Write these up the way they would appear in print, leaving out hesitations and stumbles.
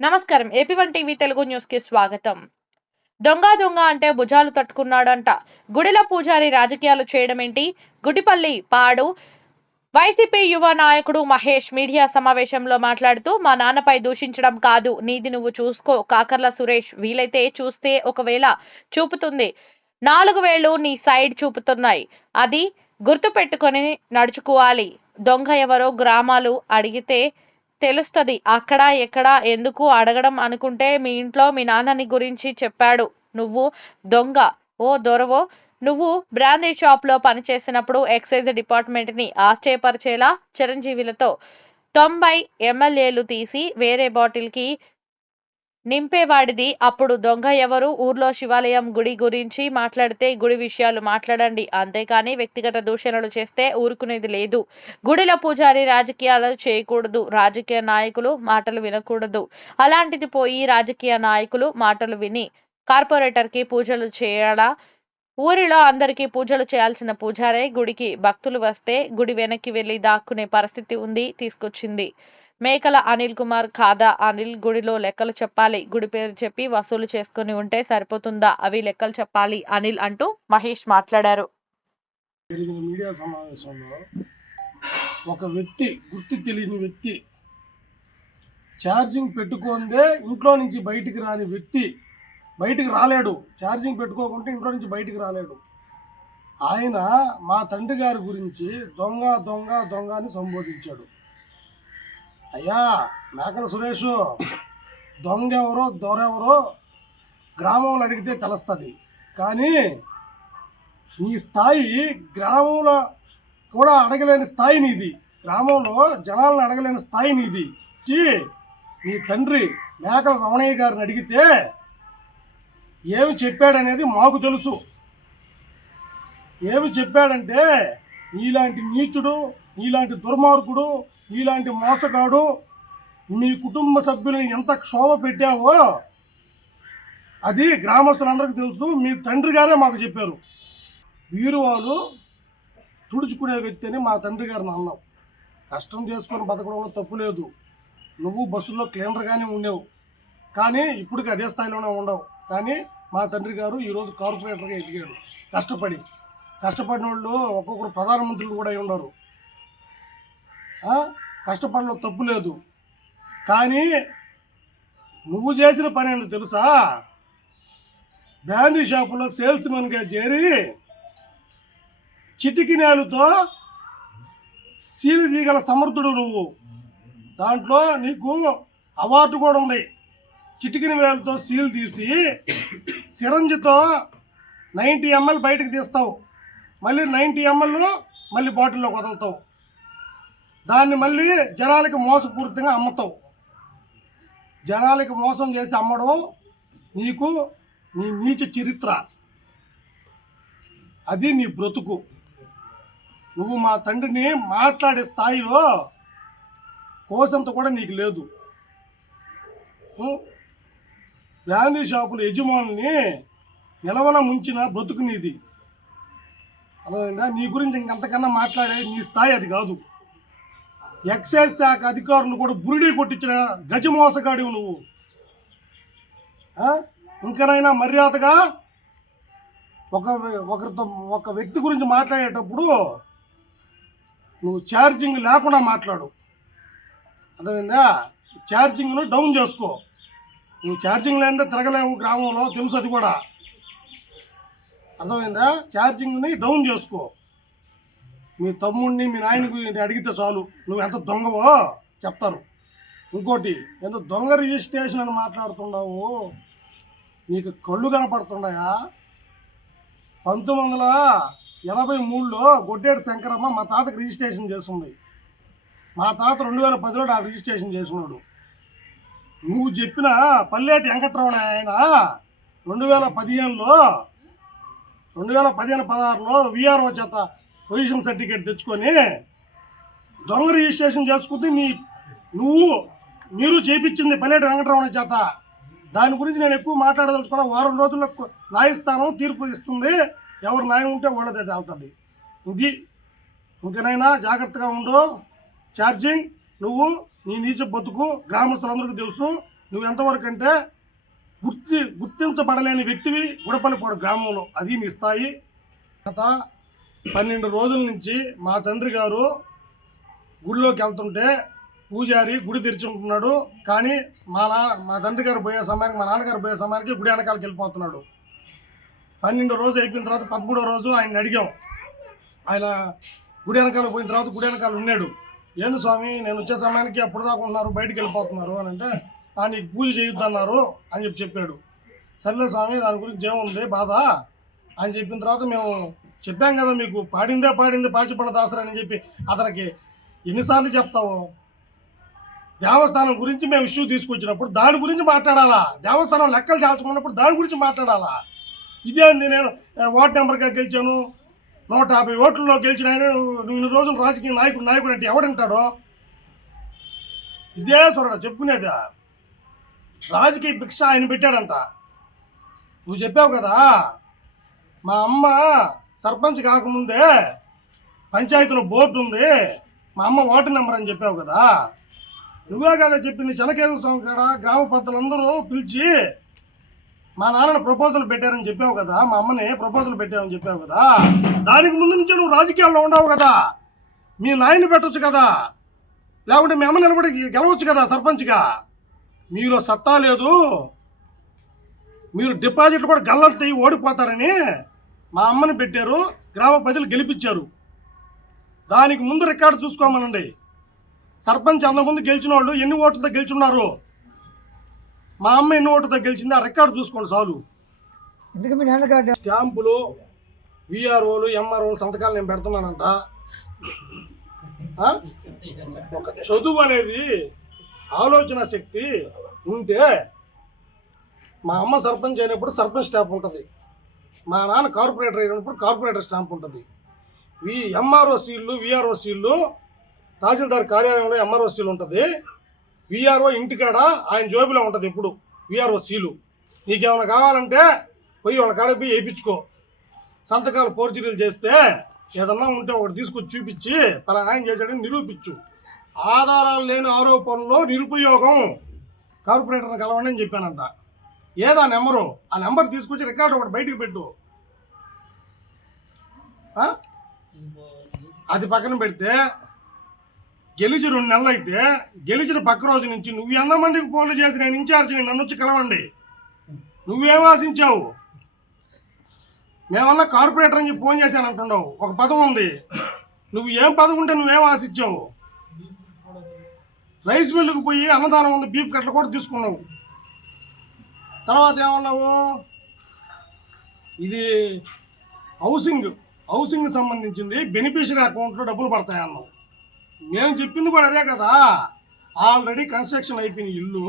నమస్కారం. ఏపీ1 TV Telugu news కి స్వాగతం. దొంగ దొంగ అంటే భుజాలు తట్టుకున్నాడంట. గుడిల పూజారి రాజకీయాలు చేయడమేంటి? గుడిపల్లి పాడు వైసీపీ యువ నాయకుడు మహేష్ మీడియా సమావేశంలో మాట్లాడుతూ, మా నాన్నపై దూషించడం కాదు, నీది నువ్వు చూసుకో. కాకర్ల సురేష్ వీలైతే చూస్తే ఒకవేళ చూపుతుంది, 4 వేళ్లు నీ సైడ్ చూపుతున్నాయి, అది గుర్తు పెట్టుకొని నడుచుకోవాలి. దొంగ ఎవరో గ్రామాలు అడిగితే తెలుస్తది. అక్కడ ఎక్కడ ఎందుకు అడగడం అనుకుంటే మీ ఇంట్లో మీ నాన్నని గురించి చెప్పాడు. నువ్వు దొంగ ఓ దొరవో. నువ్వు బ్రాందీ షాప్ లో పనిచేసినప్పుడు ఎక్సైజ్ డిపార్ట్మెంట్ ని ఆశ్చర్యపరిచేలా చిరంజీవిలతో 90 ఎమ్మెల్యేలు తీసి వేరే బాటిల్ కి నింపేవాడిది. అప్పుడు దొంగ ఎవరు? ఊర్లో శివాలయం గుడి గురించి మాట్లాడితే గుడి విషయాలు మాట్లాడండి, అంతేకాని వ్యక్తిగత దూషణలు చేస్తే ఊరుకునేది లేదు. గుడిలో పూజారి రాజకీయాలు చేయకూడదు, రాజకీయ నాయకులు మాటలు వినకూడదు. అలాంటిది పోయి రాజకీయ నాయకులు మాటలు విని కార్పొరేటర్ కి పూజలు చేయాలా? ఊరిలో అందరికీ పూజలు చేయాల్సిన పూజారే గుడికి భక్తులు వస్తే గుడి వెనక్కి వెళ్లి దాక్కునే పరిస్థితి ఉంది తీసుకొచ్చింది. మేకల అనిల్ కుమార్ కాదా అనిల్ గుడిలో లెక్కలు చెప్పాలి, గుడి పేరు చెప్పి వసూలు చేసుకుని ఉంటే సరిపోతుందా? అవి లెక్కలు చెప్పాలి అనిల్ అంటూ మహేష్ మాట్లాడారు. మీడియా సమావేశంలో ఒక వ్యక్తి, గుర్తు తెలియని వ్యక్తి, ఛార్జింగ్ పెట్టుకుందే ఇంట్లో నుంచి బయటికి రాని వ్యక్తి బయటికి రాలేడు. ఛార్జింగ్ పెట్టుకోకుంటే ఇంట్లో నుంచి బయటికి రాలేడు. ఆయన మా తండ్రి గారి గురించి దొంగ దొంగ దొంగ అని సంబోధించాడు. అయ్యా మేకల సురేష్, దొంగ ఎవరో దొరెవరో గ్రామంలో అడిగితే తెలుస్తుంది. కానీ నీ స్థాయి గ్రామంలో కూడా అడగలేని స్థాయి నీది, గ్రామంలో జనాలను అడగలేని స్థాయి నీది. నీ తండ్రి మేకల రమణయ్య గారిని అడిగితే ఏమి చెప్పాడనేది మాకు తెలుసు. ఏమి చెప్పాడంటే, నీలాంటి నీచుడు, నీలాంటి దుర్మార్గుడు, నీలాంటి మోసగాడు మీ కుటుంబ సభ్యులను ఎంత క్షోభ పెట్టావో అది గ్రామస్తులందరికీ తెలుసు. మీ తండ్రి గారే మాకు చెప్పారు. వీరువాళ్ళు తుడుచుకునే వ్యక్తి అని మా తండ్రి గారిని అన్నావు. కష్టం చేసుకొని బతకడంలో తప్పు లేదు. నువ్వు బస్సుల్లో క్లీనర్గానే ఉండేవు, కానీ ఇప్పటికి అదే స్థాయిలోనే ఉండవు. కానీ మా తండ్రి గారు ఈరోజు కార్పొరేటర్గా ఎదిగాడు. కష్టపడిన వాళ్ళు ఒక్కొక్కరు ప్రధానమంత్రులు కూడా అయి ఉండరు. కష్టపడలో తప్పు లేదు. కానీ నువ్వు చేసిన పని ఏందో తెలుసా? బ్రాందీ షాపులో సేల్స్మెన్గా చేరి చిటికి నేలుతో సీలు తీగల సమర్థుడు నువ్వు. దాంట్లో నీకు అవార్డు కూడా ఉంది. చిటికిన వేలతో సీలు తీసి సిరంజితో 90 ml బయటకు తీస్తావు, మళ్ళీ 90 ml మళ్ళీ బాటిల్లోకి వదులుతావు. దాన్ని మళ్ళీ జనాలకి మోసపూరితంగా అమ్ముతావు. జనాలకి మోసం చేసి అమ్మడం నీకు నీ నీచ చరిత్ర, అది నీ బ్రతుకు. నువ్వు మా తండ్రిని మాట్లాడే స్థాయిలో కోసంత కూడా నీకు లేదు. బ్రాందీ షాపుల యజమానుల్ని నిలవన ముంచిన బ్రతుకు నీది. అర్థమైందా? నీ గురించి ఇంకంతకన్నా మాట్లాడే నీ స్థాయి అది కాదు. ఎక్సైజ్ శాఖ అధికారులు కూడా బురిడీ కొట్టించిన గజమోసగాడివి నువ్వు. ఇంకనైనా మర్యాదగా ఒక వ్యక్తి గురించి మాట్లాడేటప్పుడు నువ్వు ఛార్జింగ్ లేకుండా మాట్లాడు. అర్థమైందా? ఛార్జింగ్ను డౌన్ చేసుకో. నువ్వు ఛార్జింగ్ లేనిదే తిరగలేవు గ్రామంలో, తెలుసు అది కూడా. అర్థమైందా? ఛార్జింగ్ని డౌన్ చేసుకో. మీ తమ్ముడిని మీ నాయనకి అడిగితే చాలు నువ్వు ఎంత దొంగవో చెప్తారు. ఇంకోటి, ఎంత దొంగ రిజిస్ట్రేషన్ అని మాట్లాడుతున్నావు, నీకు కళ్ళు కనపడుతున్నాయా? 1983లో గొడ్డేటి శంకరమ్మ మా తాతకి రిజిస్ట్రేషన్ చేస్తుంది. మా తాత 2010లో ఆ రిజిస్ట్రేషన్ చేసినాడు. నువ్వు చెప్పిన పల్లేటి వెంకట్రమణ ఆయన 2015లో 2015-16లో విఆర్ఓ చేత పొజిషన్ సర్టిఫికేట్ తెచ్చుకొని దొంగ రిజిస్ట్రేషన్ చేసుకుంటే మీరు చేయించింది పల్లేటి వెంకటరమణ చేత. దాని గురించి నేను ఎక్కువ మాట్లాడదలుచుకున్నా. వారం రోజుల్లో న్యాయస్థానం తీర్పు ఇస్తుంది. ఎవరు న్యాయం ఉంటే వాళ్ళదే తేలుతుంది. ఇది ఇంకనైనా జాగ్రత్తగా ఉండు. ఛార్జింగ్ నువ్వు నీ నీచ బతుకు గ్రామస్తులందరికీ తెలుసు. నువ్వు ఎంతవరకు అంటే గుర్తించబడలేని వ్యక్తివి గుడపల్లిపాడు గ్రామంలో, అది నీ స్థాయి. గత 12 రోజుల నుంచి మా తండ్రి గారు గుడిలోకి వెళ్తుంటే పూజారి గుడి తెరుచుకుంటున్నాడు, కానీ మా తండ్రి గారు పోయే సమయానికి, మా నాన్నగారు పోయే సమయానికి గుడి వెనకాలకి వెళ్ళిపోతున్నాడు. 12వ రోజు అయిపోయిన తర్వాత 13వ రోజు ఆయన అడిగాం. ఆయన గుడి వెనకాల పోయిన తర్వాత గుడి వెనకాల ఉన్నాడు. ఏంది స్వామి, నేను వచ్చే సమయానికి అప్పుడు దాకా ఉన్నారు, బయటికి వెళ్ళిపోతున్నారు అని అంటే, నీకు పూజ చేయొద్దు అన్నారు అని చెప్పాడు. సర్లే స్వామి, దాని గురించి ఏముంది బాధ అని చెప్పిన తర్వాత మేము చెప్పాం కదా మీకు, పాడిందే పాచిపండ దాసరా అని చెప్పి అతనికి ఎన్నిసార్లు చెప్తావు? దేవస్థానం గురించి మేము ఇష్యూ తీసుకొచ్చినప్పుడు దాని గురించి మాట్లాడాలా, దేవస్థానం లెక్కలు చాల్చుకున్నప్పుడు దాని గురించి మాట్లాడాలా. ఇదేంది, నేను వార్డు నెంబర్గా గెలిచాను, 150 ఓట్లలో గెలిచిన ఆయన నువ్వు ఇన్ని రోజులు రాజకీయ నాయకుడు అంటే ఎవడంటాడో? ఇదే సొరడ చెప్పుకునేదా? రాజకీయ భిక్ష ఆయన పెట్టాడంట. నువ్వు చెప్పావు కదా, మా అమ్మ సర్పంచ్ కాకముందే పంచాయతీలో బోర్డు ఉంది, మా అమ్మ వార్డు నెంబర్ అని చెప్పావు కదా. నువ్వే కదా చెప్పింది. చెనకేశ్వర స్వామి కాడ గ్రామ పెద్దలందరూ పిలిచి మా నాన్నని ప్రపోజల్ పెట్టారని చెప్పావు కదా, మా అమ్మని ప్రపోజల్ పెట్టామని చెప్పావు కదా. దానికి ముందు నుంచి నువ్వు రాజకీయాల్లో ఉండవు కదా, మీ నాయన్ని పెట్టచ్చు కదా, లేకుంటే మీ అమ్మ నిలబడి గెలవచ్చు కదా సర్పంచ్గా. మీరు సత్తా లేదు, మీరు డిపాజిట్లు కూడా గల్లంత ఓడిపోతారని మా అమ్మని పెట్టారు, గ్రామ ప్రజలు గెలిపించారు. దానికి ముందు రికార్డు చూసుకోమనండి. సర్పంచ్ అంతకుముందు గెలిచిన వాళ్ళు ఎన్ని ఓట్లతో గెలిచున్నారు, మా అమ్మ ఎన్ని ఓట్లతో గెలిచింది, ఆ రికార్డు చూసుకోండి చాలు. స్టాంపులు, విఆర్ఓలు, ఎంఆర్ఓలు సంతకాలు నేను పెడుతున్నానంట. ఒక చదువు అనేది, ఆలోచన శక్తి ఉంటే, మా అమ్మ సర్పంచ్ అయినప్పుడు సర్పంచ్ స్టాంప్ ఉంటుంది, మా నాన్న కార్పొరేటర్ అయినప్పుడు కార్పొరేటర్ స్టాంప్ ఉంటుంది. ఎంఆర్ఓ సీళ్ళు, విఆర్ఓ సీళ్ళు తహసీల్దార్ కార్యాలయంలో ఎంఆర్ఓ సీలు ఉంటుంది, విఆర్ఓ ఇంటికాడ ఆయన జోబిలో ఉంటుంది ఎప్పుడు విఆర్ఓ సీలు. నీకేమైనా కావాలంటే పోయి వాళ్ళ కాడ పోయి వేయించుకో. సంతకాలు ఫోర్జరీలు చేస్తే ఏదన్నా ఉంటే ఒకటి తీసుకొచ్చి చూపించి పలానా ఆయన చేశాడని నిరూపించు. ఆధారాలు లేని ఆరోపణలో నిరుపయోగం. కార్పొరేటర్ని కలవండి అని చెప్పానంట. ఏదా నెంబరు, ఆ నెంబర్ తీసుకొచ్చి రికార్డు ఒకటి బయటికి పెట్టు. అది పక్కన పెడితే గెలిచి 2 నెలలు అయితే, గెలిచిన పక్క రోజు నుంచి నువ్వు ఎంతమందికి ఫోన్లు చేసి నేను ఇన్ఛార్జిని, నన్ను వచ్చి కలవండి. నువ్వేం ఆశించావు? మేమన్నా కార్పొరేటర్ అని ఫోన్ చేశాను అంటున్నావు, ఒక పదవి ఉంది, నువ్వు ఏం పదవి ఉంటే నువ్వేం ఆశించావు? రైస్ మిల్లుకు పోయి అన్నదానం ఉంది, బీఫ్ కట్టలు కూడా తీసుకున్నావు. తర్వాత ఏమన్నావు? ఇది హౌసింగ్ సంబంధించింది, బెనిఫిషరీ అకౌంట్లో డబ్బులు పడతాయి అన్నావు. మేము చెప్పింది కూడా అదే కదా. ఆల్రెడీ కన్స్ట్రక్షన్ అయిపోయిన ఇల్లు,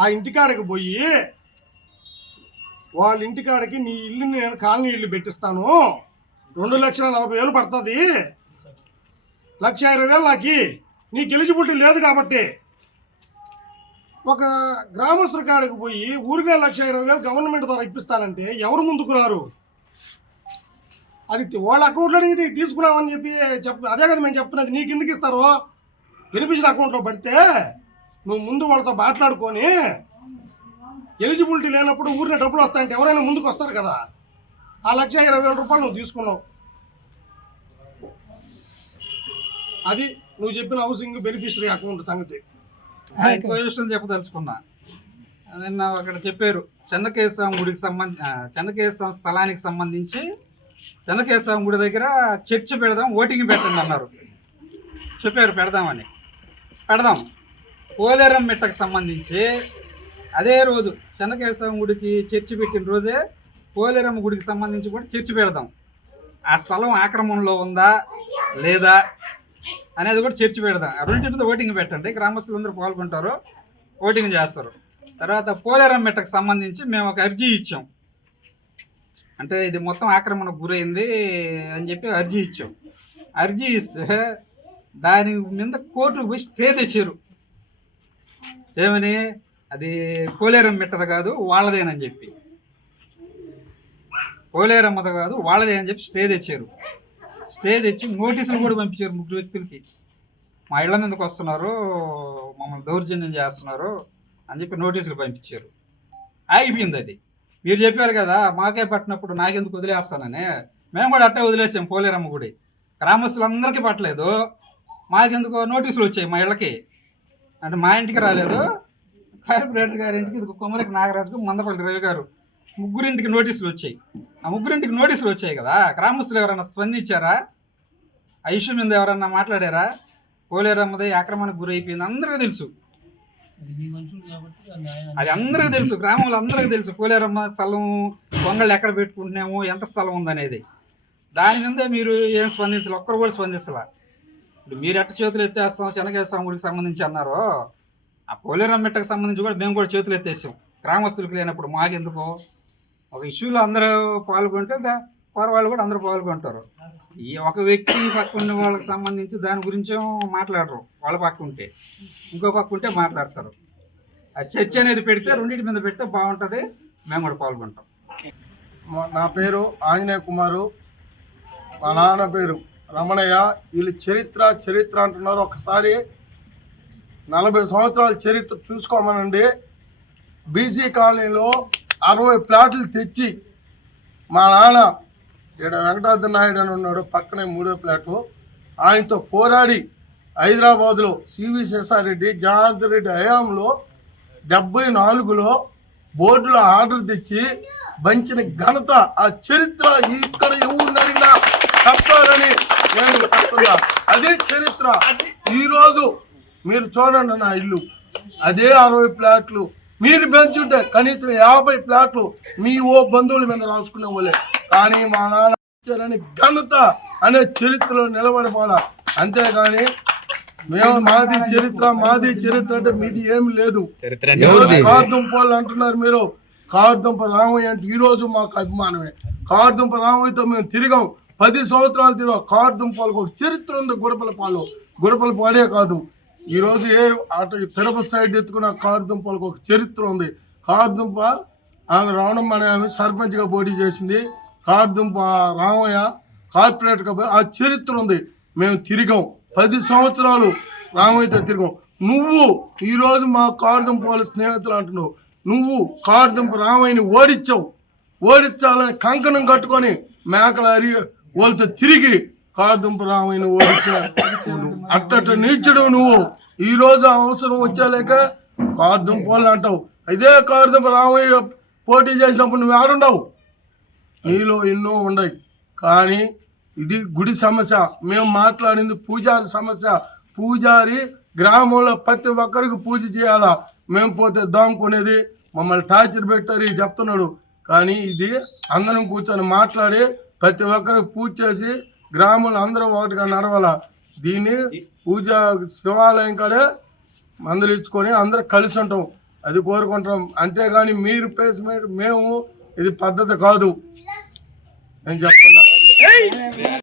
ఆ ఇంటికాడకి పోయి వాళ్ళ ఇంటికాడకి నీ ఇల్లు నేను కాలనీ ఇల్లు పెట్టిస్తాను, 2,40,000 పడుతుంది, 1,20,000 నాకు నీకు ఎలిజిబిలిటీ లేదు కాబట్టి. ఒక గ్రామస్తుల కాడికి పోయి ఊరికే 1,20,000 గవర్నమెంట్ ద్వారా ఇప్పిస్తానంటే ఎవరు ముందుకు రారు? అది వాళ్ళ అకౌంట్లో నీకు తీసుకున్నామని చెప్పి అదే కదా మేము చెప్తున్నది. నీకు ఎందుకు ఇస్తారు? బెనిఫిషరీ అకౌంట్లో పడితే నువ్వు ముందు వాళ్ళతో మాట్లాడుకొని, ఎలిజిబిలిటీ లేనప్పుడు ఊరినే డబ్బులు వస్తాయంటే ఎవరైనా ముందుకు వస్తారు కదా. ఆ 1,20,000 నువ్వు తీసుకున్నావు. అది నువ్వు చెప్పిన హౌసింగ్ బెనిఫిషరీ అకౌంట్ సంగతి. ఇంకో విషయం చెప్పదలుచుకున్నా. నిన్న అక్కడ చెప్పారు, చెన్నకేశవ గుడికి చెన్నకేశవ స్థలానికి సంబంధించి చెన్నకేశవ గుడి దగ్గర చర్చి పెడదాం, ఓటింగ్ పెట్టండి అన్నారు. చెప్పారు పెడదామని. పెడదాం. పోలేరం మిట్టకు సంబంధించి అదే రోజు చెన్నకేశవ గుడికి చర్చి పెట్టిన రోజే పోలేరమ్మ గుడికి సంబంధించి కూడా చర్చి పెడదాం. ఆ స్థలం ఆక్రమణలో ఉందా లేదా అనేది కూడా చర్చి పెడదాం. రెండింటి మీద ఓటింగ్ పెట్టండి, గ్రామస్తులందరూ పాల్గొంటారు, ఓటింగ్ చేస్తారు. తర్వాత పోలేరం మిట్టకు సంబంధించి మేము ఒక అర్జీ ఇచ్చాం. అంటే ఇది మొత్తం ఆక్రమణకు గురైంది అని చెప్పి అర్జీ ఇచ్చాం. అర్జీ ఇస్తే దాని మీద కోర్టుకు పోయి స్టే తెచ్చారు. ఏమని? అది పోలేరం మిట్టది కాదు వాళ్ళదేనని చెప్పి, పోలేరమ్మది కాదు వాళ్ళదే అని చెప్పి స్టే తెచ్చారు. స్టే తెచ్చి నోటీసులు కూడా పంపించారు 3 వ్యక్తులకి. మా ఇళ్ళ మీదకి వస్తున్నారు, మమ్మల్ని దౌర్జన్యం చేస్తున్నారు అని చెప్పి నోటీసులు పంపించారు. ఆగిపోయింది అది. మీరు చెప్పారు కదా మాకే పట్టినప్పుడు నాకెందుకు వదిలేస్తానని, మేము కూడా అట్టే వదిలేసాం. పోలేరమ్మ గుడి గ్రామస్తులందరికీ పట్టలేదు, మాకెందుకు నోటీసులు వచ్చాయి మా ఇళ్ళకి. అంటే మా ఇంటికి రాలేదు, కార్పొరేటర్ గారి ఇంటికి, కొమ్మలకి నాగరాజుకు, మందపల్లి రవి గారు ముగ్గురింటికి నోటీసులు వచ్చాయి. ఆ ముగ్గురింటికి నోటీసులు వచ్చాయి కదా, గ్రామస్తులు ఎవరన్నా స్పందించారా? ఆ ఇష్యూ మీద ఎవరన్నా మాట్లాడారా? పోలేరమ్మది ఆక్రమణకు గురైపోయింది, అందరికీ తెలుసు. అది అందరికీ తెలుసు, గ్రామంలో అందరికీ తెలుసు. పోలేరమ్మ స్థలం పొంగళ్ళు ఎక్కడ పెట్టుకుంటున్నాము, ఎంత స్థలం ఉందనేది. దాని మీదే మీరు ఏం స్పందించాలి? ఒక్కరు కూడా స్పందించాల. ఇప్పుడు మీరు ఎట్ట చేతులు ఎత్తేస్తాం చెన్నకేశ్వరం గుడికి సంబంధించి అన్నారో, ఆ పోలేరమ్మ మెట్టకు సంబంధించి కూడా మేము కూడా చేతులు ఎత్తేసాం. గ్రామస్తులకు లేనప్పుడు మాకెందుకు? ఒక ఇష్యూలో అందరూ పాల్గొంటే వాళ్ళు కూడా అందరూ పాల్గొంటారు. ఈ ఒక వ్యక్తి పక్క ఉన్న వాళ్ళకి సంబంధించి దాని గురించే మాట్లాడరు. వాళ్ళ పక్క ఉంటే ఇంకో పక్క ఉంటే మాట్లాడతారు. ఆ చర్చ అనేది పెడితే రెండింటి మీద పెడితే బాగుంటుంది, మేము కూడా పాల్గొంటాం. నా పేరు ఆంజనేయ కుమారు, మా నాన్న పేరు రమణయ్య. వీళ్ళు చరిత్ర అంటున్నారు. ఒకసారి 40 సంవత్సరాల చరిత్ర చూసుకోమనండి. బీసీ కాలనీలో 60 ప్లాట్లు తెచ్చి మా నాన్న ఇక్కడ వెంకటాద్రి నాయుడు అని ఉన్నాడు, పక్కనే 3వ ప్లాటు, ఆయనతో పోరాడి హైదరాబాద్లో సివి శేషారెడ్డి, జనార్దన్ రెడ్డి హయాంలో 74లో బోర్డులో ఆర్డర్ తెచ్చి బంచిన ఘనత, ఆ చరిత్ర ఇక్కడ ఎవరు అడిగినా చెప్తారని నేను చెప్తున్నా. అదే చరిత్ర. ఈరోజు మీరు చూడండి, నా ఇల్లు అదే 60 ప్లాట్లు, మీరు పెంచుంటే కనీసం 50 ప్లాట్లు మీ బంధువుల మీద రాసుకునే వాళ్ళే. కానీ మా నాన్న ఘనత అనే చరిత్రలో నిలబడిపోవాలా. అంతేగాని మేము మాది చరిత్ర అంటే మీది ఏమి లేదు. కార్దుంపలు అంటున్నారు మీరు, కార్దుంప రామయ్య అంటే ఈరోజు మాకు అభిమానమే. కార్దుంప రామయ్యతో మేము తిరిగాం, 10 సంవత్సరాలు తిరిగాం. కార్దుంపలకు ఒక చరిత్ర ఉంది. గుడపలపాడే కాదు, ఈరోజు అటు తిరుపతి సైడ్ ఎత్తుకున్న కార్దుంపలకు ఒక చరిత్ర ఉంది. కార్దుంప ఆమె రావణమ్మ అనే ఆమె సర్పంచ్గా పోటీ చేసింది. కార్దుంప రామయ్య కార్పొరేట్గా పోయి ఆ చరిత్ర ఉంది. మేము తిరిగాం, 10 సంవత్సరాలు రామయ్యతో తిరిగాం. నువ్వు ఈరోజు మా కార్దుంప వాళ్ళ స్నేహితులు అంటున్నావు. నువ్వు కార్దుంప రామయ్యని ఓడించాలని కంకణం కట్టుకొని మేకల వాళ్ళతో తిరిగి కార్దుంప రామయ్యని అట్ట నీచుడు నువ్వు. ఈరోజు అవసరం వచ్చేలేక కార్దుంప వాళ్ళు అంటావు. ఇదే కార్దుంప రామయ్య పోటీ చేసినప్పుడు నువ్వు ఆడుండవు. నీలో ఎన్నో ఉన్నాయి. కానీ ఇది గుడి సమస్య. మేము మాట్లాడింది పూజారి సమస్య. పూజారి గ్రామంలో ప్రతి ఒక్కరికి పూజ చేయాలా. మేము పోతే దోముకునేది, మమ్మల్ని టార్చర్ పెట్టారు చెప్తున్నాడు. కానీ ఇది అందరం కూర్చొని మాట్లాడి ప్రతి ఒక్కరికి పూజ చేసి గ్రామంలో అందరూ ఒకటిగా నడవాల. దీన్ని పూజ శివాలయం కాడే మందలించుకొని అందరూ కలిసి ఉంటాం, అది కోరుకుంటాం. అంతేగాని మీరు మేము ఇది పద్ధతి కాదు నేను చెప్తున్నా.